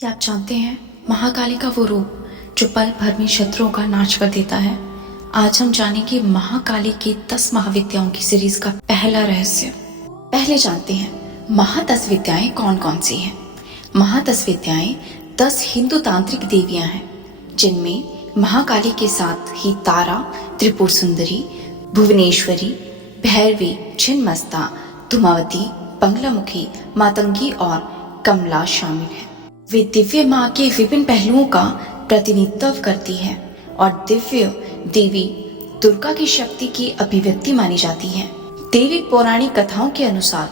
क्या आप जानते हैं महाकाली का वो रूप जो पल भर में शत्रुओं का नाश कर देता है। आज हम जानेंगे महाकाली की 10 महाविद्याओं की सीरीज का पहला रहस्य। पहले जानते हैं महा10 विद्याएं कौन कौन सी हैं। महा10 विद्याएं 10 हिंदू तांत्रिक देवियां हैं, जिनमें महाकाली के साथ ही तारा, त्रिपुर सुंदरी, भुवनेश्वरी, भैरवी, छिन्नमस्ता, धूमावती, बंगलामुखी, मातंगी और कमला शामिल है। वे दिव्य माँ के विभिन्न पहलुओं का प्रतिनिधित्व करती है और दिव्य देवी दुर्गा की शक्ति की अभिव्यक्ति मानी जाती है। देवी पौराणिक कथाओं के अनुसार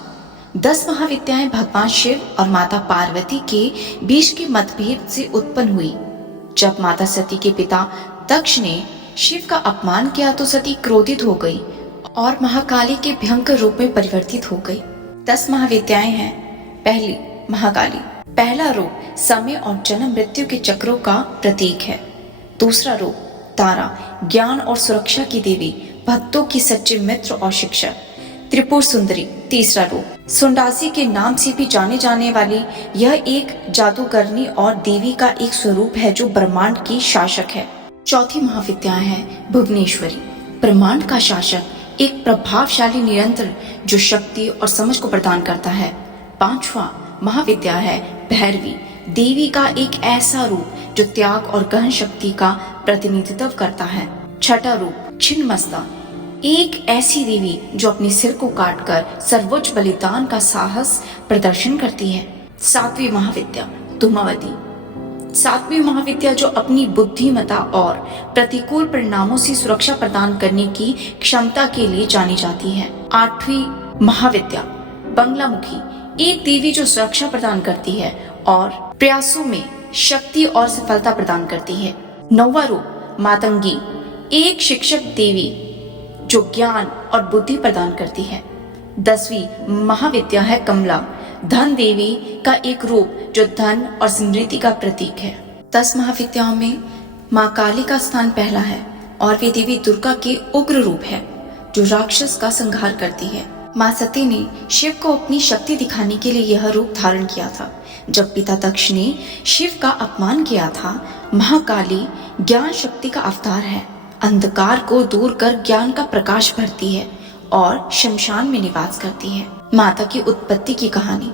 10 महाविद्याएं भगवान शिव और माता पार्वती के बीच के मतभेद से उत्पन्न हुई। जब माता सती के पिता दक्ष ने शिव का अपमान किया तो सती क्रोधित हो गई और महाकाली के भयंकर रूप में परिवर्तित हो गई। 10 महाविद्याएं हैं। पहली, महाकाली। पहला रूप समय और जन्म मृत्यु के चक्रों का प्रतीक है। दूसरा रूप तारा, ज्ञान और सुरक्षा की देवी, भक्तों की सच्चे मित्र और शिक्षक। त्रिपुर सुंदरी। तीसरा रूप सुंडासी के नाम से भी जाने जाने वाली यह एक जादूगरनी और देवी का एक स्वरूप है जो ब्रह्मांड की शासक है। चौथी महाविद्या है भुवनेश्वरी, ब्रह्मांड का शासक, एक प्रभावशाली नियंत्रण जो शक्ति और समझ को प्रदान करता है। पांचवा महाविद्या है भैरवी, देवी का एक ऐसा रूप जो त्याग और गहन शक्ति का प्रतिनिधित्व करता है। छठा रूप छिन्नमस्ता, एक ऐसी देवी जो अपने सिर को काटकर सर्वोच्च बलिदान का साहस प्रदर्शन करती है। सातवीं महाविद्या धूमावती, सातवीं महाविद्या जो अपनी बुद्धिमत्ता और प्रतिकूल परिणामों से सुरक्षा प्रदान करने की क्षमता के लिए जानी जाती है। आठवीं महाविद्या बंगलामुखी, एक देवी जो सुरक्षा प्रदान करती है और प्रयासों में शक्ति और सफलता प्रदान करती है। नौवां रूप मातंगी, एक शिक्षक देवी जो ज्ञान और बुद्धि प्रदान करती है। 10वीं महाविद्या है कमला, धन देवी का एक रूप जो धन और समृद्धि का प्रतीक है। 10 महाविद्याओं में माँ काली का स्थान पहला है और वे देवी दुर्गा के उग्र रूप है जो राक्षस का संहार करती है। माँ सती ने शिव को अपनी शक्ति दिखाने के लिए यह रूप धारण किया था। जब पिता दक्ष ने शिव का अपमान किया था, महाकाली ज्ञान शक्ति का अवतार है, अंधकार को दूर कर ज्ञान का प्रकाश भरती है और शमशान में निवास करती है। माता की उत्पत्ति की कहानी।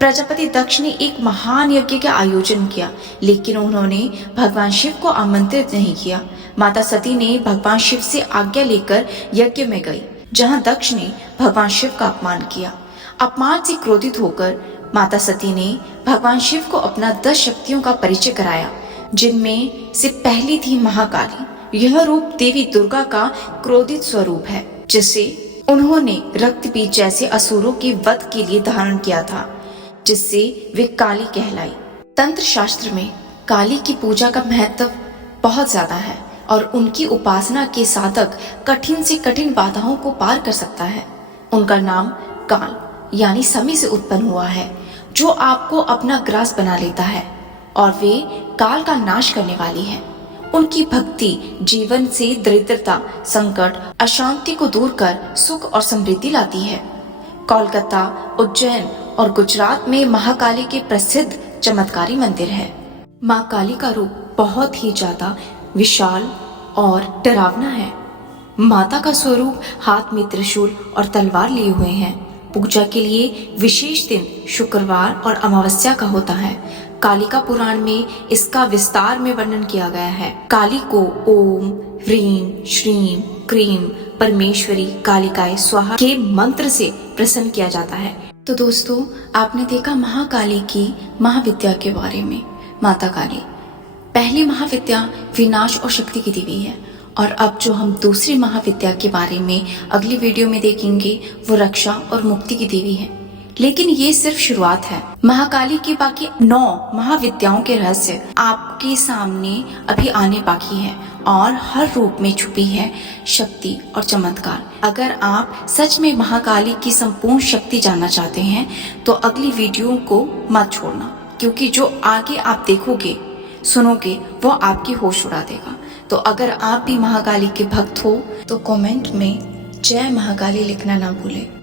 प्रजापति दक्ष ने एक महान यज्ञ का आयोजन किया, लेकिन उन्होंने भगवान शिव को आमंत्रित नहीं किया। माता सती ने भगवान शिव से आज्ञा लेकर यज्ञ में गई, जहां दक्ष ने भगवान शिव का अपमान किया। अपमान से क्रोधित होकर माता सती ने भगवान शिव को अपना 10 शक्तियों का परिचय कराया, जिनमें से पहली थी महाकाली। यह रूप देवी दुर्गा का क्रोधित स्वरूप है, जिसे उन्होंने रक्तबीज जैसे असुरों के वध के लिए धारण किया था, जिससे वे काली कहलाई। तंत्र शास्त्र में काली की पूजा का महत्व बहुत ज्यादा है और उनकी उपासना के साधक कठिन से कठिन बाधाओं को पार कर सकता है। उनका नाम काल यानी समय से उत्पन्न हुआ है, जो आपको अपना ग्रास बना लेता है, और वे काल का नाश करने वाली है। उनकी भक्ति जीवन से दरिद्रता, संकट, अशांति को दूर कर सुख और समृद्धि लाती है। कोलकाता, उज्जैन और गुजरात में महाकाली के प्रसिद्ध चमत्कारी मंदिर है। माँ काली का रूप बहुत ही ज्यादा विशाल और डरावना है। माता का स्वरूप हाथ में त्रिशूल और तलवार लिए हुए हैं। पूजा के लिए विशेष दिन शुक्रवार और अमावस्या का होता है। कालिका पुराण में इसका विस्तार में वर्णन किया गया है। काली को ओम ह्रीं श्रीं क्रीं परमेश्वरी कालिकाय स्वाहा के मंत्र से प्रसन्न किया जाता है। तो दोस्तों, आपने देखा महाकाली की महाविद्या के बारे में। माता काली पहली महाविद्या विनाश और शक्ति की देवी है, और अब जो हम दूसरी महाविद्या के बारे में अगली वीडियो में देखेंगे वो रक्षा और मुक्ति की देवी है। लेकिन ये सिर्फ शुरुआत है। महाकाली की बाकी 9 महाविद्याओं के रहस्य आपके सामने अभी आने बाकी है और हर रूप में छुपी है शक्ति और चमत्कार। अगर आप सच में महाकाली की संपूर्ण शक्ति जानना चाहते हैं तो अगली वीडियो को मत छोड़ना, क्योंकि जो आगे आप देखोगे सुनोगे वो आपकी होश उड़ा देगा। तो अगर आप भी महाकाली के भक्त हो तो कमेंट में जय महाकाली लिखना ना भूलें।